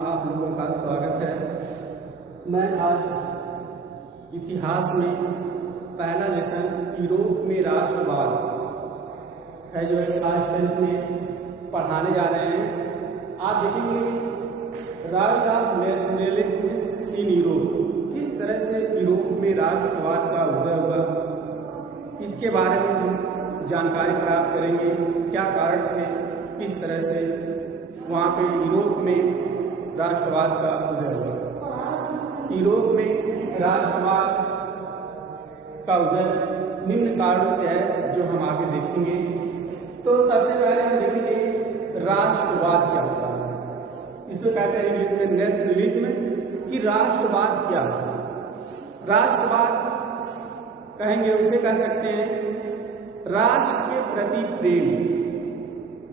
आप लोगों का स्वागत है। मैं आज इतिहास में पहला लेसन यूरोप में राष्ट्रवाद है जो आज 10th में पढ़ाने जा रहे हैं। आप देखेंगे right of nationalism in Europe, किस तरह से यूरोप में राष्ट्रवाद का उदय हुआ, इसके बारे में हम जानकारी प्राप्त करेंगे। क्या कारण थे, किस तरह से वहाँ पे यूरोप में राष्ट्रवाद का उदय हुआ। यूरोप में राष्ट्रवाद का उदय निम्न कारणों से है जो हम आगे देखेंगे। तो सबसे पहले हम देखेंगे राष्ट्रवाद क्या होता है। इसको कहते हैं इंग्लिश में नेशनलिज्म। कि राष्ट्रवाद क्या है? राष्ट्रवाद कहेंगे उसे कह सकते हैं राष्ट्र के प्रति प्रेम,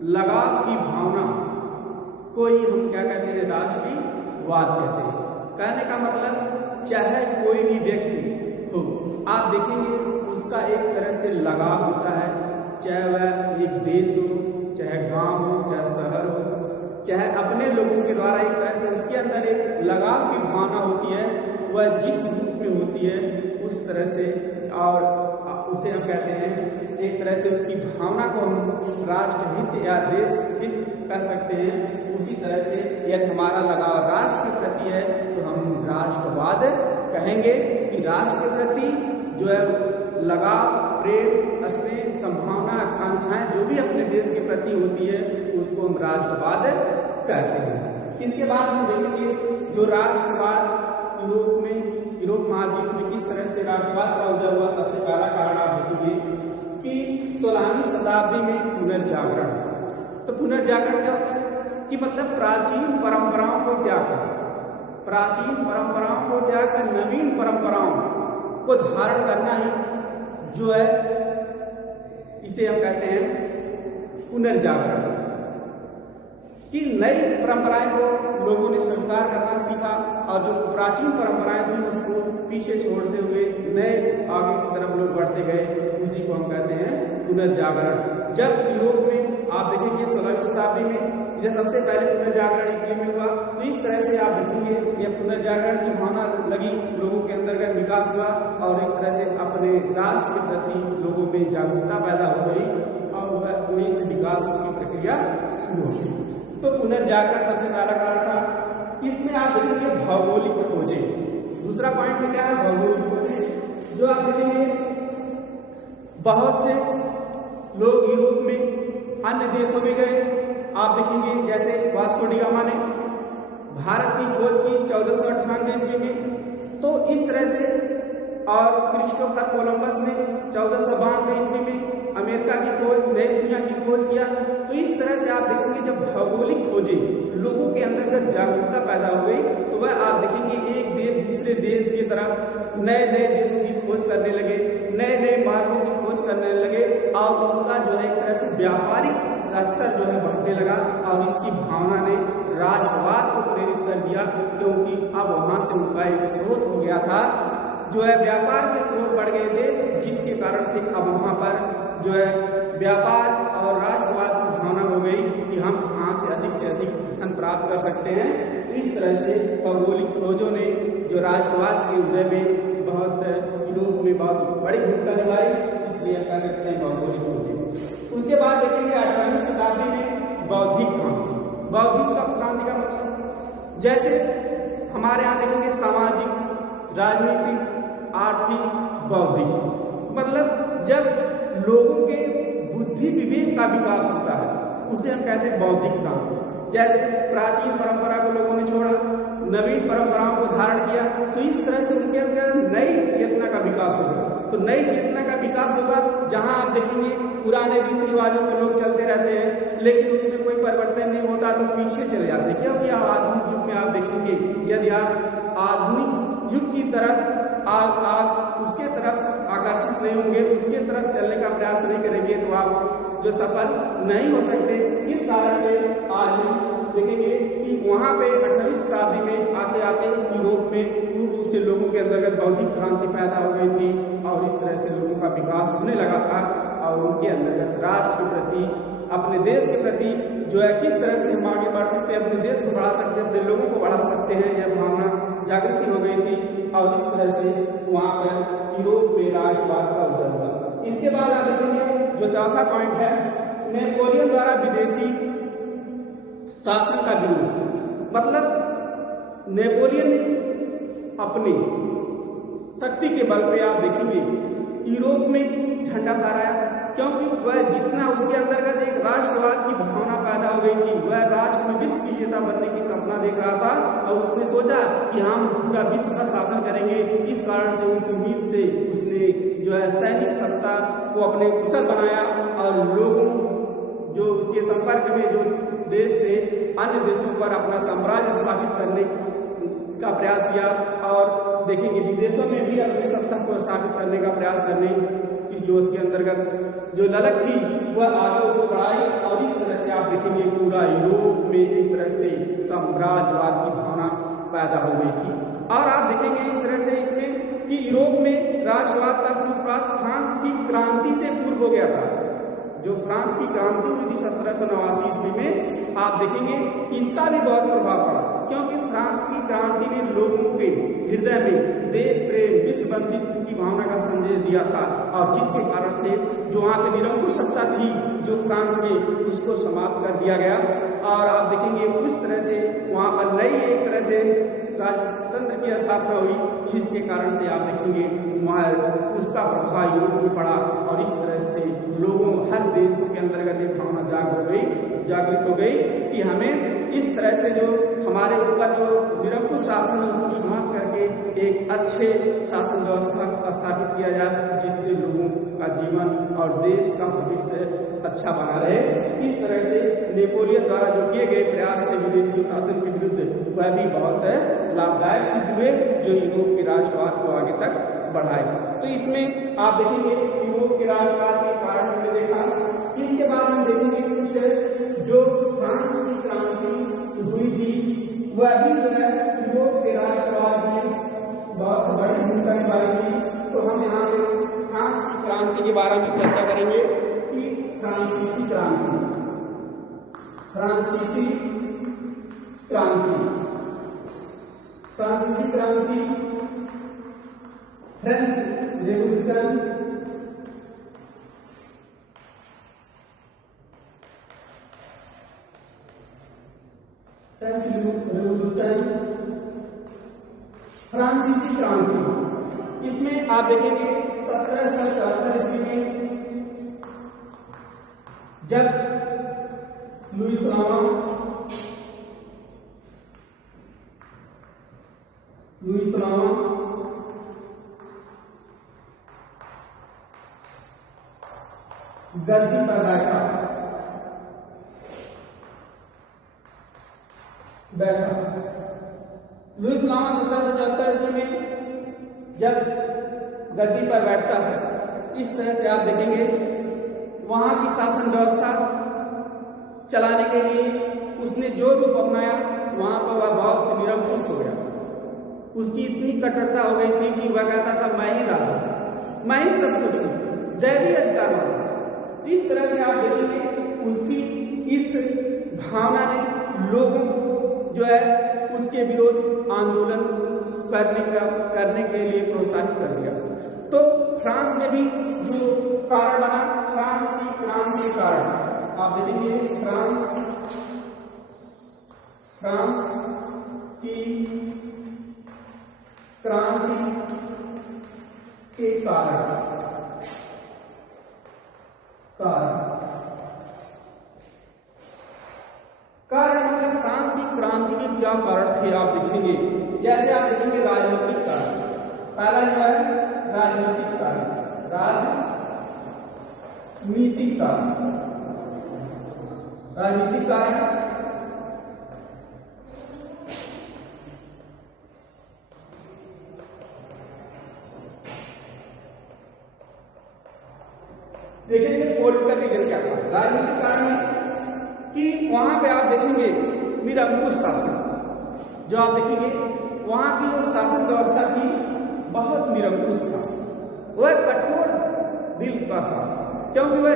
लगाव की भावना को ही हम क्या कहते हैं, राष्ट्रीयवाद कहते हैं। कहने का मतलब चाहे कोई भी व्यक्ति हो, आप देखेंगे उसका एक तरह से लगाव होता है, चाहे वह एक देश हो, चाहे गांव हो, चाहे शहर हो, चाहे अपने लोगों के द्वारा एक तरह से उसके अंदर एक लगाव की भावना होती है। वह जिस रूप में होती है उस तरह से, और उसे हम कहते हैं एक तरह से उसकी भावना को हम राष्ट्रहित या देश हित कर सकते हैं। उसी तरह से यदि हमारा लगाव राष्ट्र के प्रति है तो हम राष्ट्रवाद कहेंगे। कि राष्ट्र के प्रति जो है लगाव, प्रेम, स्नेह, संभावना, आकांक्षाएं जो भी अपने देश के प्रति होती है उसको हम राष्ट्रवाद कहते हैं। इसके बाद हम देखेंगे जो राष्ट्रवाद यूरोप महाद्वीप में किस तरह से राष्ट्रवाद का उदय हुआ। सबसे पहला कारण आप देखेंगे कि 16वीं शताब्दी में पुनर्जागरण। तो पुनर्जागरण क्या होता है कि मतलब प्राचीन परंपराओं को त्याग कर, प्राचीन परंपराओं को त्याग कर नवीन परंपराओं को धारण करना ही जो है इसे हम कहते हैं पुनर्जागरण। कि नई परंपराएं को लोगों ने स्वीकार करना सीखा और जो प्राचीन परंपराएं थी उसको पीछे छोड़ते हुए नए आगे की तरफ लोग बढ़ते गए, उसी को हम कहते हैं पुनर्जागरण। जब यूरोप में आप देखेंगे 16वीं शताब्दी में जब सबसे पहले पुनर्जागरण इटली में हुआ, तो इस तरह से आप देखेंगे यह पुनर्जागरण की भावना लगी, लोगों के अंदर का विकास हुआ और एक तरह से अपने राष्ट्र के प्रति लोगों में जागरूकता पैदा हो गई और वहीं से विकास की प्रक्रिया शुरू हो गई। तो पुनर्जागरण सबसे पहला कारण था। इसमें आप देखेंगे भौगोलिक खोजें। दूसरा पॉइंट में क्या है, भौगोलिक खोजें। जो आप देखेंगे बहुत से लोग यूरोप में अन्य देशों में गए। आप देखेंगे जैसे वास्को डी गामा ने भारत की खोज की 1498 ईस्वी में, तो इस तरह से, और क्रिस्टोफर कोलंबस ने 1492 ईस्वी में अमेरिका की खोज, नई दुनिया की खोज किया। तो इस तरह से आप देखेंगे जब भौगोलिक खोजें लोगों के अंतर्गत जागरूकता पैदा हो गई तो वह आप देखेंगे एक देश दूसरे देश की तरफ नए नए देशों की खोज करने लगे, नए नए मार्गों की खोज करने लगे और उनका जो है एक तरह से व्यापारिक स्तर जो है बढ़ने लगा और इसकी भावना ने राष्ट्रवाद को प्रेरित कर दिया, क्योंकि अब वहां से उनका एक स्रोत हो गया था, जो है व्यापार के स्रोत बढ़ गए थे, जिसके कारण से अब वहां पर जो है व्यापार और राष्ट्रवाद की भावना हो गई कि हम वहां से अधिक धन प्राप्त कर सकते हैं। इस तरह से भौगोलिक खोजों ने जो राष्ट्रवाद के उदय में बहुत यूरोप में बहुत बड़ी भूमिका निभाई, इसलिए हम कह सकते हैं भौगोलिक खोजें। उसके बाद देखेंगे 18वीं शताब्दी में बौद्धिक क्रांति। बौद्धिक क्रांति का मतलब जैसे हमारे यहाँ देखेंगे सामाजिक, राजनीतिक, आर्थिक, बौद्धिक, मतलब जब लोगों के बुद्धि विवेक का विकास होता है उसे हम कहते हैं बौद्धिक क्रांति। जैसे प्राचीन परंपरा को लोगों ने छोड़ा, नवीन परंपराओं को धारण किया, तो इस तरह से उनके अंदर नई चेतना का विकास होगा। तो नई चेतना का विकास होगा जहां आप देखेंगे पुराने रीति रिवाजों में लोग चलते रहते हैं लेकिन उसमें कोई परिवर्तन नहीं होता तो पीछे चले जाते हैं। क्योंकि आप आधुनिक युग में आप देखेंगे यदि आप आधुनिक युग की तरफ उसके तरफ आकर्षित नहीं होंगे, उसके तरफ चलने का प्रयास नहीं करेंगे तो आप जो सफल नहीं हो सकते। इस कारण से आज हम देखेंगे कि वहाँ पे 18वीं शताब्दी में आते आते यूरोप में पूर्ण रूप से लोगों के अंतर्गत बौद्धिक क्रांति पैदा हो गई थी और इस तरह से लोगों का विकास होने लगा था और उनके अंतर्गत राष्ट्र के प्रति अपने देश के प्रति जो है किस तरह से हम आगे बढ़ सकते हैं, अपने देश को बढ़ा सकते हैं, अपने लोगों को बढ़ा सकते हैं, यह भावना जागृति हो गई थी और इस तरह से वहाँ पर यूरोप में राष्ट्रवाद का उदय हुआ। इसके बाद आप देखेंगे जो चौथा पॉइंट है, नेपोलियन द्वारा विदेशी शासन का विरोध। मतलब नेपोलियन ने अपनी शक्ति के बल पे आप देखेंगे यूरोप में झंडा फहराया, क्योंकि वह जितना उसके अंतर्गत एक राष्ट्रवाद की भावना पैदा हो गई थी, वह राष्ट्र में विश्व विजेता बनने की सपना देख रहा था और उसने सोचा कि हम पूरा विश्व का शासन करेंगे। इस कारण से उस उम्मीद से उसने जो है सैनिक सत्ता को अपने कुशल बनाया और लोगों जो उसके संपर्क में जो देश थे अन्य देशों पर अपना साम्राज्य स्थापित करने का प्रयास किया और देखेंगे विदेशों में भी अपनी सत्ता को स्थापित करने का प्रयास करने की जो उसके अंतर्गत जो ललक थी वह आगे उसको बढ़ाई और इस तरह से आप देखेंगे पूरा यूरोप में एक तरह से साम्राज्यवाद की भावना पैदा हो गई थी। और आप देखेंगे इस तरह से इसमें कि यूरोप में राष्ट्रवाद का सूत्रपात फ्रांस की क्रांति से पूर्व हो गया था। जो फ्रांस की क्रांति हुई थी 1789 ईस्वी में, आप देखेंगे इसका भी बहुत प्रभाव पड़ा, क्योंकि फ्रांस की क्रांति ने लोगों के हृदय में देश प्रेम विश्व बंधुत्व की भावना का संदेश दिया था और जिसके कारण से जो वहाँ पे निरंकुश सत्ता थी जो फ्रांस में, उसको समाप्त कर दिया गया। और आप देखेंगे उस तरह से वहाँ पर नई एक तरह से राजतंत्र की स्थापना हुई, जिसके कारण से आप देखेंगे वहाँ उसका प्रभाव यूरोप में पड़ा और इस तरह से लोगों हर देश के अंतर्गत एक भावना जागृत हो गई कि हमें इस तरह से जो हमारे ऊपर जो निरंकुश शासन है उसको समाप्त करके एक अच्छे शासन व्यवस्था स्थापित किया जाए, जिससे लोगों का जीवन और देश का भविष्य अच्छा बना रहे। इस तरह से नेपोलियन द्वारा जो किए गए प्रयास थे विदेशी शासन के विरुद्ध, वह भी बहुत लाभदायक सिद्ध हुए, जो यूरोप के राष्ट्रवाद को आगे तक बढ़ाए। तो इसमें आप देखेंगे यूरोप के राष्ट्रवाद के कारण हमने देखा। इसके बाद हम देखेंगे कुछ जो फ्रांस की क्रांति हुई थी, वह भी जो है यूरोप के राष्ट्रवाद में बहुत बड़ी भूमिका निभाई थी। तो हम यहाँ पे फ्रांस की क्रांति के बारे में चर्चा करेंगे कि फ्रांसीसी क्रांति फ्रेंच रेवोल्यूशन फ्रांसीसी क्रांति, इसमें आप देखेंगे 1774 ईस्वी में जब लुईस लामा गद्दी पर बैठा लुईस लामा 1774 में जब गद्दी पर बैठता है, इस तरह से आप देखेंगे वहां की शासन व्यवस्था चलाने के लिए उसने जो रूप अपनाया वहां पर वह बहुत निरंकुश हो गया। उसकी इतनी कट्टरता हो गई थी कि वह कहता था मैं ही राजा, मैं ही सब कुछ हूं, दैवीय अधिकार वाला। इस तरह से आप देखेंगे उसकी इस भावना ने लोगों को जो है उसके विरोध आंदोलन करने के लिए प्रोत्साहित कर दिया। तो फ्रांस में भी जो कारण बना, फ्रांस की क्रांति के कारण आप देखेंगे फ्रांस की क्रांति के कारण मतलब फ्रांस की क्रांति के क्या कारण थे आप देखेंगे। जैसे आप देखेंगे राजनीतिक कारण, पहला जो है राजनीतिक कारण, राजनीतिक कारण देखेंगे पॉलिटिकल रीजन क्या था। राजनीतिक कारण कि वहां पे आप देखेंगे निरंकुश शासन, जो आप देखेंगे वहां की जो शासन व्यवस्था थी बहुत निरंकुश था, वह कठोर दिल का था, क्योंकि वह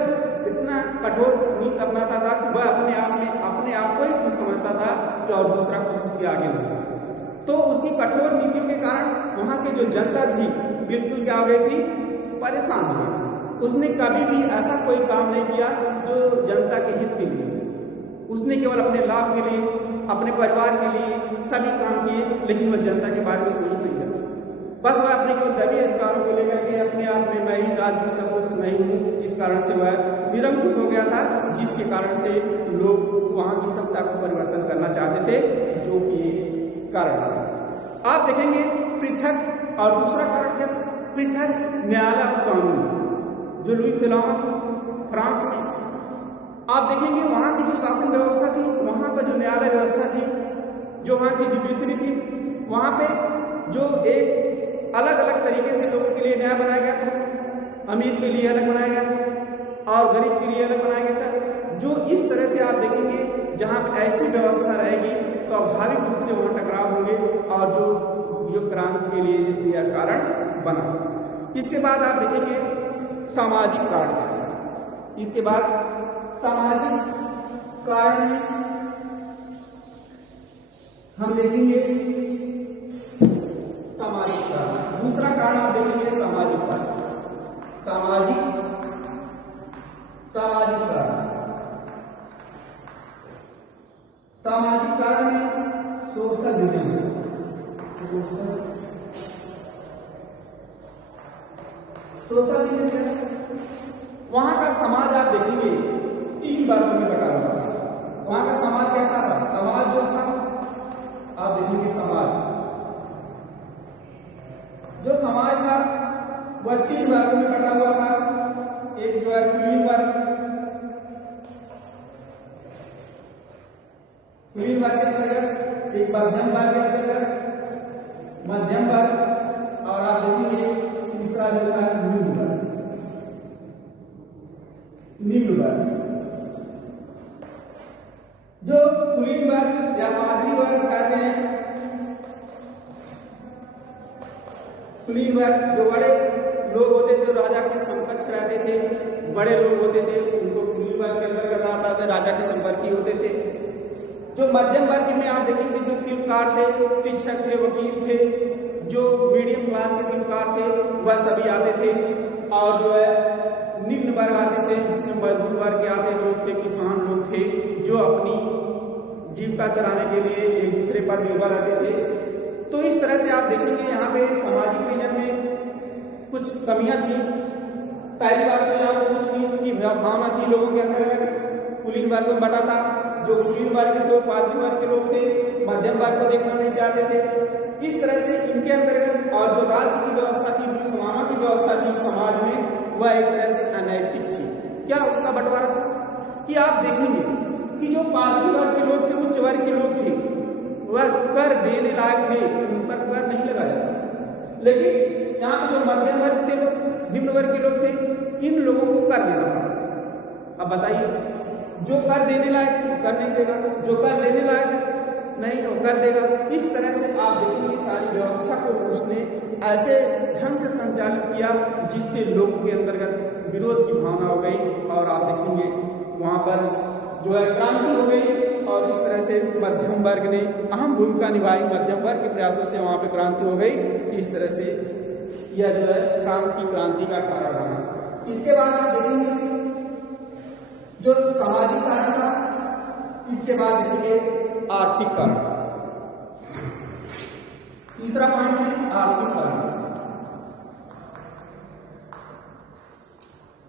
इतना कठोर नीति अपनाता था कि वह अपने आप को ही कुछ समझता था कि और दूसरा कुछ उसके आगे नहीं। तो उसकी कठोर नीतियों के कारण वहाँ की जो जनता थी बिल्कुल क्या हो गई थी, परेशान हो गई थी। उसने कभी भी ऐसा कोई काम नहीं किया जो जनता के हित के लिए। उसने केवल अपने लाभ के लिए, अपने परिवार के लिए सभी काम किए, लेकिन वह जनता के बारे में सोच नहीं रहा। बस वह अपने केवल दबी अधिकारों को लेकर के अपने आप में मैं ही राज्य में सब कुछ नहीं हूँ, इस कारण से वह निरंकुश हो गया था, जिसके कारण से लोग वहाँ की सत्ता को परिवर्तन करना चाहते थे, जो कि कारण था। आप देखेंगे पृथक, और दूसरा कारण क्या था, पृथक न्यायालय और कानून, जो लुई सलामा फ्रांस में आप देखेंगे वहाँ की जो शासन व्यवस्था थी, वहाँ पर जो न्यायालय व्यवस्था थी, जो वहाँ की जुडिशरी थी, वहाँ पे जो एक अलग अलग तरीके से लोगों के लिए न्याय बनाया गया था, अमीर के लिए अलग बनाया गया था और गरीब के लिए अलग बनाया गया था। जो इस तरह से आप देखेंगे जहाँ पर ऐसी व्यवस्था रहेगी, स्वाभाविक रूप से वहाँ टकराव होंगे और जो क्रांति के लिए यह कारण बना। इसके बाद आप देखेंगे सामाजिक कारण। इसके बाद सामाजिक कारण में हम देखेंगे सामाजिक कारण। दूसरा कारण आप देखेंगे सामाजिक कारण। सामाजिक कारण, सामाजिक कारण में सोशल रीजन, सोशल रीजन वहां का समाज आप देखेंगे 3 वर्गों में बटा हुआ था। वहां का समाज कैसा था, समाज जो था आप देखेंगे जो समाज था वह 3 वर्गों में बटा हुआ था। एक जो है कुलीन वर्ग, कुलीन वर्ग के अंतर्गत एक मध्यम वर्ग के अंतर्गत मध्यम वर्ग, और आप देखेंगे तीसरा जो है निम्न वर्ग। निम्न वर्ग जो कुलीन वर्ग या पादरी वर्ग कहते हैं, कुलीन वर्ग जो बड़े लोग होते थे, राजा के समकक्ष रहते थे, बड़े लोग होते थे, उनको कुलीन वर्ग के अंतर्गत आता था, राजा के संपर्की होते थे। जो मध्यम वर्ग में आप देखेंगे जो शिल्पकार थे, शिक्षक थे, वकील थे, जो मीडियम क्लास के शिल्पकार थे वह सभी आते थे। और जो है निम्न वर्ग आते थे, जिसमें मजदूर वर्ग के आते लोग थे, किसान लोग थे, जो अपनी जीविका चलाने के लिए एक दूसरे पर निर्भर रहते थे। तो इस तरह से आप देखेंगे यहाँ पे सामाजिक रीजन में कुछ कमियां थी। पहली बात तो यहाँ पर कुछ नीच की भावना थी लोगों के अंदर, कुलीन वर्ग में बटा था। जो कुलीन वर्ग थे वो पादरी वर्ग के लोग थे, मध्यम वर्ग को देखना नहीं चाहते थे। इस तरह से इनके अंतर्गत और जो राज्य की व्यवस्था थी, जो समानता की व्यवस्था थी समाज में, वह एक तरह से अनैतिक थी। क्या उसका बंटवारा था कि आप देखेंगे कि जो पादरी वर्ग के लोग थे, उच्च वर्ग के लोग थे, वह कर देने लायक थे, उन पर कर नहीं लगाया था। लेकिन यहाँ पे जो मध्यम वर्ग के लोग, निम्न वर्ग के लोग थे, इन लोगों को कर देना पड़ा था। अब बताइए, जो कर देने लायक वो कर नहीं देगा, जो कर देने लायक नहीं वो कर देगा। इस तरह से आप देखेंगे सारी व्यवस्था को उसने ऐसे ढंग से संचालित किया जिससे लोगों के अंतर्गत विरोध की भावना हो गई, और आप देखेंगे वहाँ पर जो है क्रांति हो गई। और इस तरह से मध्यम वर्ग ने अहम भूमिका निभाई, मध्यम वर्ग के प्रयासों से वहाँ पे क्रांति हो गई। इस तरह से यह जो है फ्रांस की क्रांति का कारण बना। इसके बाद आप देखेंगे जो सामाजिक कारण था, इसके बाद देखेंगे आर्थिक कारण। तीसरा पॉइंट है आर्थिक कारण।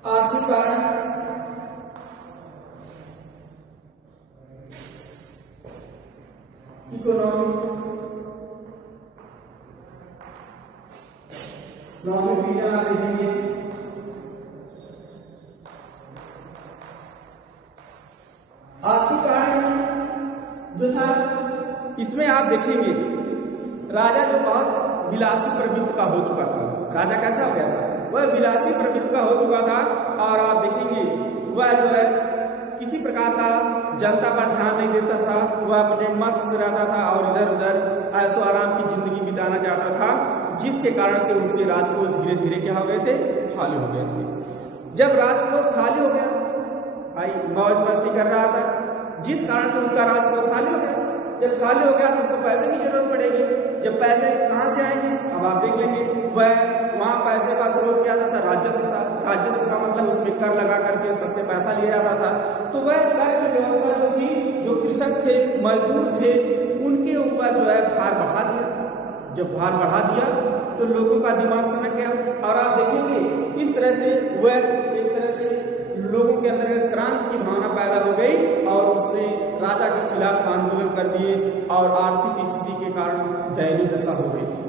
आर्थिक कारण इकोनॉमिक रीजन आप देखेंगे। आर्थिक कारण जो था, इसमें आप देखेंगे राजा जो बहुत विलासी प्रवृत्ति का हो चुका था। राजा कैसा हो गया था, वह विलासी प्रवृत्ति का हो चुका था। और आप देखेंगे वह जो है किसी प्रकार का जनता पर ध्यान नहीं देता था, वह अपने मस्त रहता था और इधर उधर ऐशो आराम की जिंदगी बिताना चाहता था, जिसके कारण से उसके राजकोष धीरे धीरे क्या हो गए थे, खाली हो गए थे। जब राजकोष खाली हो गया भाई मौज मस्ती कर रहा था, जिस कारण से उसका राजकोष खाली हो गया। जब खाली हो गया तो उसको पैसे की जरूरत पड़ेगी। जब पैसे कहाँ से आएंगे अब आप देख लेंगे। वह वहाँ पैसे का स्रोत क्या था, राजस्व था। राजस्व का मतलब उसमें कर लगा करके सबसे पैसा लिया जाता था। तो वह कर की व्यवस्था जो थी, जो कृषक थे, मजदूर थे, उनके ऊपर जो है भार बढ़ा दिया। जब भार बढ़ा दिया तो लोगों का दिमाग सनक गया। और आप देखेंगे इस तरह से वह एक तरह से लोगों के अंदर क्रांति की भावना पैदा हो गई और उसने राजा के खिलाफ आंदोलन कर दिए और आर्थिक स्थिति के कारण दयनीय दशा हो गई थी।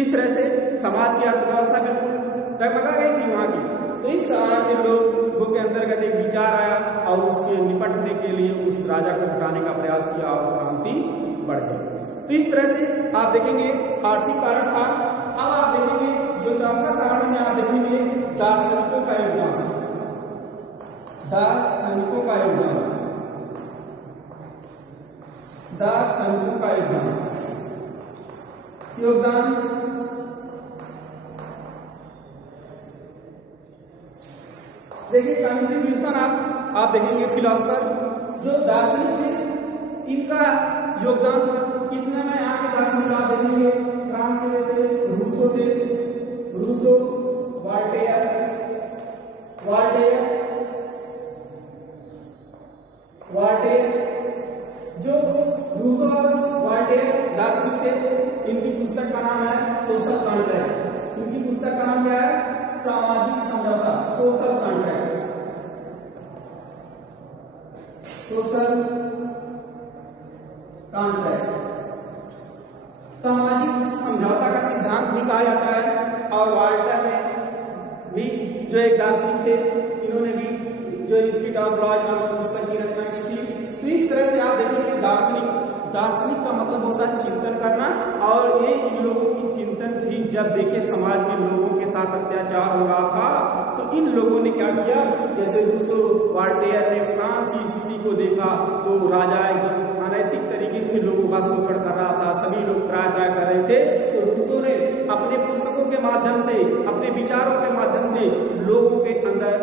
इस तरह से समाज की अर्थव्यवस्था बिल्कुल डगमगा गई थी वहाँ की। तो इस तरह के लोगों के अंतर्गत एक विचार आया और उसके निपटने के लिए उस राजा को हटाने का प्रयास किया और क्रांति बढ़ गई। तो इस तरह से आप देखेंगे आर्थिक कारण था। अब आप देखेंगे जो चौथा कारण में आप देखेंगे दार्शनिकों का योगदान। दार्शनिकों का योगदान, दार्शनिकों का योगदान देखिए कंट्रीब्यूशन आप देखेंगे फिलोसफर जो दार्शनिक थे इनका योगदान था। इसमें मैं यहाँ के दार्शनिक आप देखेंगे फ्रांस के थे, रूसो, वॉल्टेयर, जो रूसो और वॉल्टेयर दार्शनिक थे। इनकी पुस्तक का नाम है सोशल कॉन्ट्रैक्ट। इनकी पुस्तक का नाम क्या है, सामाजिक समझौता, सोशल कॉन्ट्रैक्ट। सोशल कॉन्ट्रैक्ट सामाजिक समझौता का सिद्धांत भी कहा जाता है। और वाल्टर ने भी जो एक दार्शनिक थे, इन्होंने भी जो स्पिरिट ऑफ लॉज नामक पुस्तक की रचना की थी। तो इस तरह से आप देखेंगे दार्शनिक का मतलब होता है चिंतन करना। और ये इन लोगों की चिंतन थी। जब देखे समाज में लोगों के साथ अत्याचार हो रहा था तो इन लोगों ने क्या किया, जैसे रूसो वॉल्टेयर ने फ्रांस की स्थिति को देखा तो राजा एकदम अनैतिक तरीके से लोगों का शोषण कर रहा था, सभी लोग त्राय कर रहे थे। तो रूसो ने अपने पुस्तकों के माध्यम से, अपने विचारों के माध्यम से लोगों के अंदर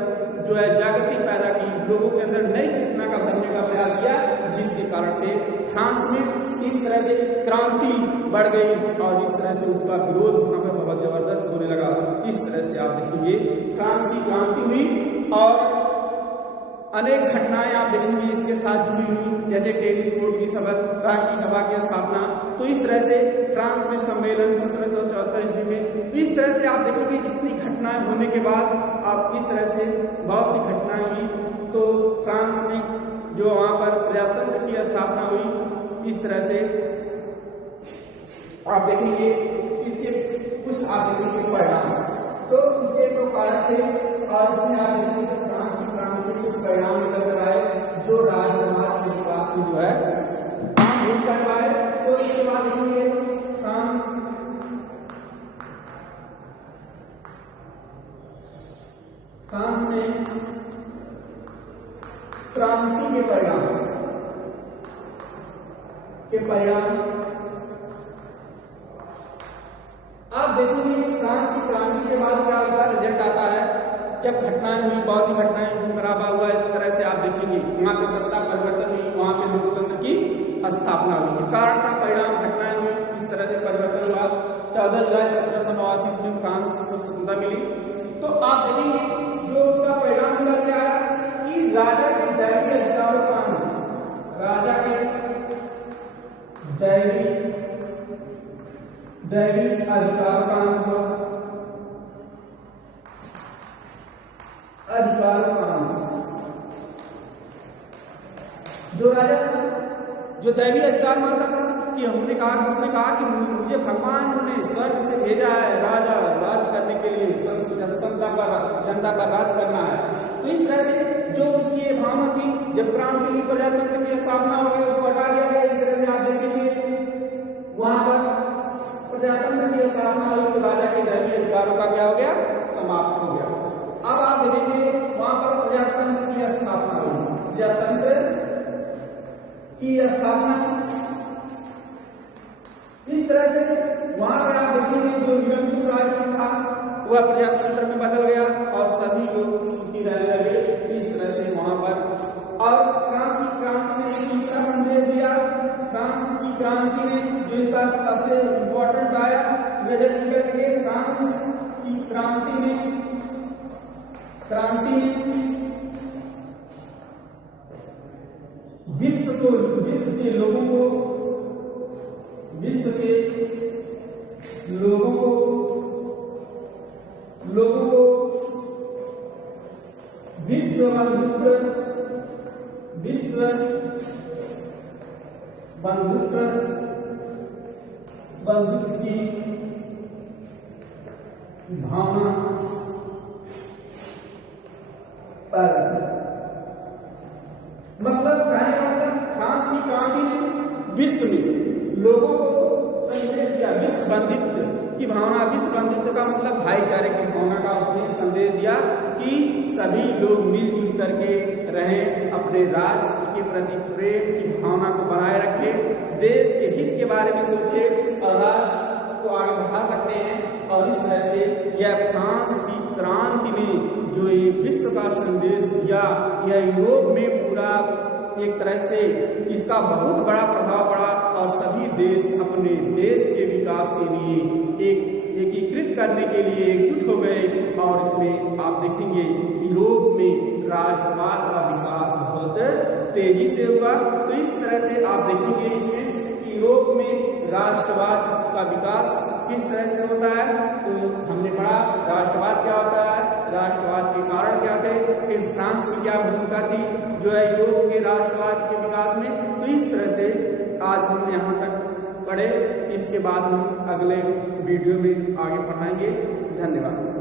जो है जागृति पैदा की, लोगों के अंदर नई चेतना का भरने का प्रयास किया, जिसके कारण से फ्रांस में इस तरह से क्रांति बढ़ गई और इस तरह से उसका विरोध वहां पर बहुत जबरदस्त होने लगा। इस तरह से आप देखेंगे फ्रांस की क्रांति हुई और अनेक घटनाएं आप देखेंगे इसके साथ जुड़ी हुई, जैसे टेलीस्कोप की राष्ट्रीय सभा की स्थापना। तो इस तरह से फ्रांस में सम्मेलन 1774 ईस्वी में। तो इस तरह से आप देखेंगे इतनी घटनाएं होने के बाद आप इस तरह से बहुत सी घटनाएं हुई। तो फ्रांस में जो वहां पर प्रजातंत्र की स्थापना हुई, इस तरह से आप देखेंगे इसके कुछ आप देखेंगे परिणाम। तो इसके तो कारण थे और इसमें आप देखेंगे फ्रांस की क्रांति के कुछ परिणाम निकल कर आए जो राजसमाज के विकास में जो है काम भूल कर पाए। तो इसके बाद देखेंगे फ्रांस में क्रांति के परिणाम आप देखेंगे फ्रांस की क्रांति के बाद क्या होगा, रिजल्ट आता है। जब घटनाएं हुई, बहुत ही घटनाएं खराबा हुआ, इस तरह से आप देखेंगे वहां पे सत्ता परिवर्तन हुई, वहां पे लोकतंत्र की स्थापना हुई। कारण का परिणाम घटनाएं हुई, इस तरह से परिवर्तन हुआ। 14 जुलाई 1789 में फ्रांस को स्वतंत्रता मिली। तो आप देखेंगे जो उसका परिणाम निकल के आया कि राजा के दैवीय अधिकारों का राजा के दैवीय अधिकार का जो राजा जो दैवीय अधिकार मानता था कि उसने कहा कि मुझे भगवान ने स्वर्ग से भेजा है राजा राज करने के लिए, जनता पर राज करना है। तो इस तरह से जो उसकी ये भावना थी, जब क्रांति हुई, प्रजातंत्र की स्थापना हो गई, उसको हटा दिया गया। इस तरह से आप देखेंगे वहां पर प्रजातंत्र की स्थापना हुई तो राजा के दैवीय अधिकारों का क्या हो गया, समाप्त हो गया। अब आप देखेंगे वहां पर प्रजातंत्र की स्थापना हुई, प्रजातंत्र की स्थापना। इस तरह से वहां पर आप देखेंगे जो निरंकुश राज्य था वह प्रजातंत्र में बदल गया और सभी लोग सुखी रहने लगे। इस तरह से वहां पर और फ्रांस की क्रांति ने दूसरा संदेश दिया। फ्रांस की क्रांति ने जो इसका सबसे इम्पोर्टेंट आया नजर निकल के फ्रांस की क्रांति ने विश्व के लोगों को विश्व बंधुत्व की भावना पर मतलब फ्रांस की क्रांति ने विश्व में लोगों को संदेश दिया। विश्व बंधुत्व की भावना, विश्व बंधुत्व का मतलब भाईचारे की भावना का उसने संदेश दिया कि सभी लोग मिलजुल करके रहें, अपने राष्ट्र के प्रति प्रेम की भावना को बनाए रखें, देश के हित के बारे में सोचें और राष्ट्र को आगे बढ़ा सकते हैं। और इस तरह से यह फ्रांस की क्रांति ने जो ये विश्व का संदेश दिया, यह यूरोप में पूरा एक तरह से इसका बहुत बड़ा प्रभाव पड़ा और सभी देश अपने देश के विकास के लिए एकीकृत करने के लिए एकजुट हो गए। और इसमें आप देखेंगे यूरोप में राष्ट्रवाद का विकास बहुत तेजी से हुआ। तो इस तरह से आप देखेंगे इसमें यूरोप में राष्ट्रवाद का विकास किस तरह से होता है। तो हमने पढ़ा राष्ट्रवाद क्या होता है, राष्ट्रवाद के कारण क्या थे, फिर फ्रांस की क्या भूमिका थी जो है यूरोप के राष्ट्रवाद के विकास में। तो इस तरह से आज हम यहाँ तक पढ़े। इसके बाद हम अगले वीडियो में आगे पढ़ाएंगे। धन्यवाद।